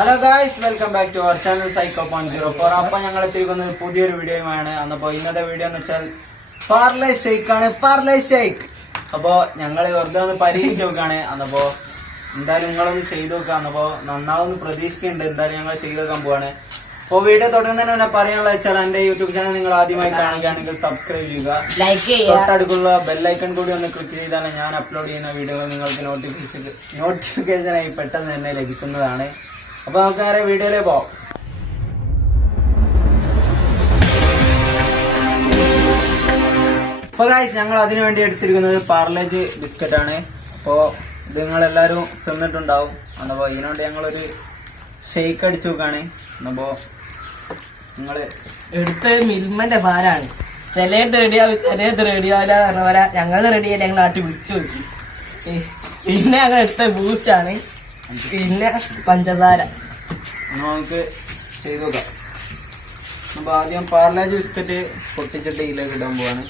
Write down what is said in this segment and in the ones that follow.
Hello guys, welcome back to our channel PSYCHO.04. അപ്പൊ ഞങ്ങൾ എത്തിയിരിക്കുന്നത് പുതിയൊരു വീഡിയോയുമാണ്. അന്നപ്പോ ഇന്നത്തെ വീഡിയോ എന്ന് വെച്ചാൽ പാർലെ ഷേക്ക് ആണ്. പാർലെ ഷേക്ക് അപ്പോ ഞങ്ങൾ വെറുതെ ഒന്ന് പരീക്ഷിച്ച് നോക്കാണ്. അന്നപ്പോ എന്തായാലും നിങ്ങളൊന്ന് ചെയ്തു നോക്കാം. അന്നപ്പോ നന്നാവുന്ന പ്രതീക്ഷിക്കുന്നുണ്ട്. എന്തായാലും ഞങ്ങൾ ചെയ്തു നോക്കാൻ പോവാണ്. അപ്പോൾ വീഡിയോ തുടങ്ങുന്നതിന് മുന്നേ പറയാനുള്ള വെച്ചാൽ എന്റെ യൂട്യൂബ് ചാനൽ നിങ്ങൾ ആദ്യമായി കാണുകയാണെങ്കിൽ സബ്സ്ക്രൈബ് ചെയ്യുക, ലൈക്ക് ചെയ്യുക, തൊട്ടടുത്തുള്ള ബെല്ലൈക്കൺ കൂടി ഒന്ന് ക്ലിക്ക് ചെയ്താൽ ഞാൻ അപ്ലോഡ് ചെയ്യുന്ന വീഡിയോകൾ നിങ്ങൾക്ക് നോട്ടിഫിക്കേഷനായി പെട്ടെന്ന് തന്നെ ലഭിക്കുന്നതാണ്. അപ്പൊ നമുക്ക് നേരെ വീഡിയോയിലേക്ക് പോവാം. അപ്പൊ ഗൈസ്, ഞങ്ങൾ അതിനു വേണ്ടി എടുത്തിരിക്കുന്നത് പാർലെ-ജി ബിസ്ക്കറ്റ് ആണ്. അപ്പോൾ ഇത് നിങ്ങളെല്ലാവരും തിന്നിട്ടുണ്ടാവും. അന്നപ്പോ ഇതിനുവേണ്ടി ഞങ്ങളൊരു ഷേക്ക് അടിച്ചു നോക്കാണ്. അന്നപ്പോ നിങ്ങള് എടുത്ത് മിൽമന്റെ പാലാണ്. ചിലത് റെഡിയാവും, ചിലത് റെഡിയാവില്ല പറഞ്ഞ പോലെ ഞങ്ങൾ റെഡിയായി ഞങ്ങൾ നാട്ടിൽ വിളിച്ചു നോക്കി. പിന്നെ ഞങ്ങൾ എടുത്ത ബൂസ്റ്റ് ആണ്, പിന്നെ പഞ്ചസാര. നമുക്ക് ചെയ്തു നോക്കാം. അപ്പൊ ആദ്യം പാർലെ-ജി ബിസ്ക്കറ്റ് പൊട്ടിച്ചിട്ട് ഇതിലേക്ക് ഇടാൻ പോവാണ്.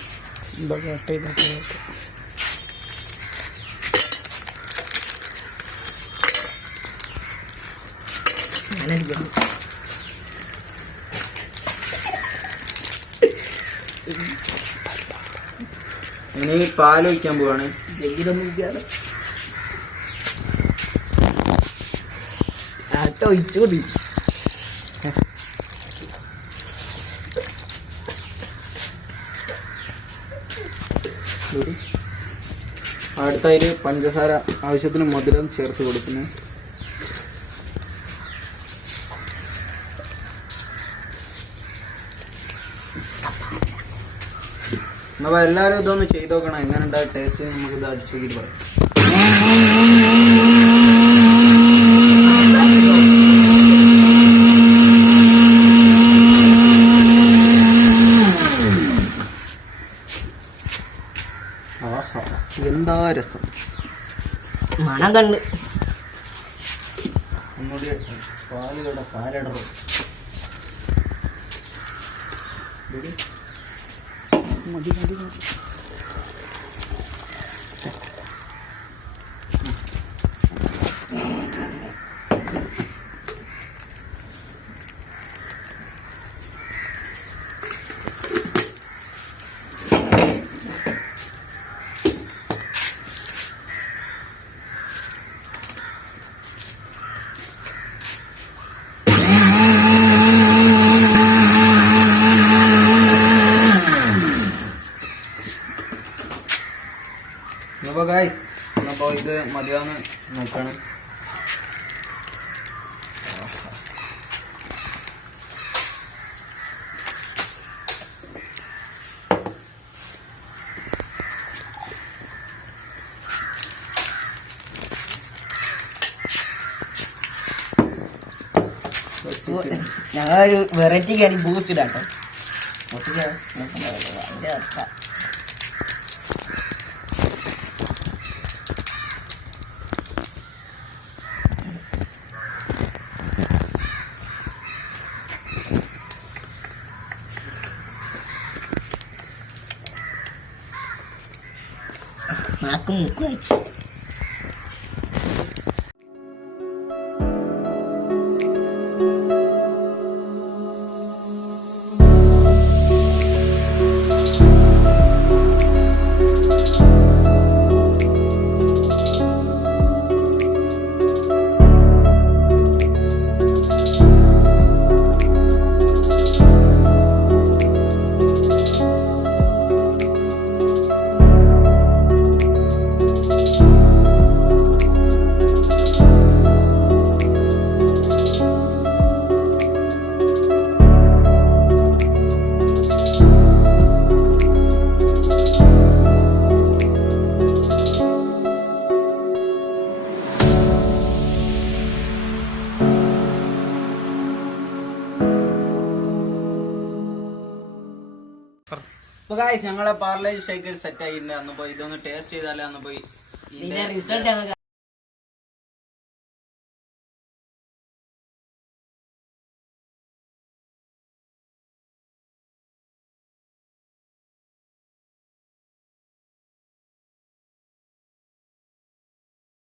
ഇനി പാൽ ഒഴിക്കാൻ പോവാണ്. ഒഴിച്ചുകൂടി അടുത്തതിൽ പഞ്ചസാര ആവശ്യത്തിന് മധുരം ചേർത്ത് കൊടുക്കുന്നു. അപ്പൊ എല്ലാവരും ഇതൊന്ന് ചെയ്ത് നോക്കണം. എങ്ങനെ ഉണ്ടാകും ടേസ്റ്റ് നമുക്ക് ഇത് അടിച്ചു നോക്കിയിട്ട് പറയാം. എന്താ രസം, മണം കണ്ട്. ഒന്നുകൂടി പാലിടണം. മതി. അപ്പോൾ ഗൈസ്, അപ്പോൾ ഇത് മതിയാന്ന് നോക്കണം. ഞങ്ങളൊരു വെറൈറ്റിക്കാണ് ബൂസ്റ്റ് ഇടാട്ടോ. നാക്കും മുക്കും വെച്ച് അപ്പൊ ഗൈസ്, ഞങ്ങളെ പാർലെ-ജി ഷേക്ക് സെറ്റ് ആയിട്ടുണ്ട്. അന്ന് പോയി ഇതൊന്ന് ടേസ്റ്റ് ചെയ്താലേ അന്ന് പോയി റിസൾട്ട്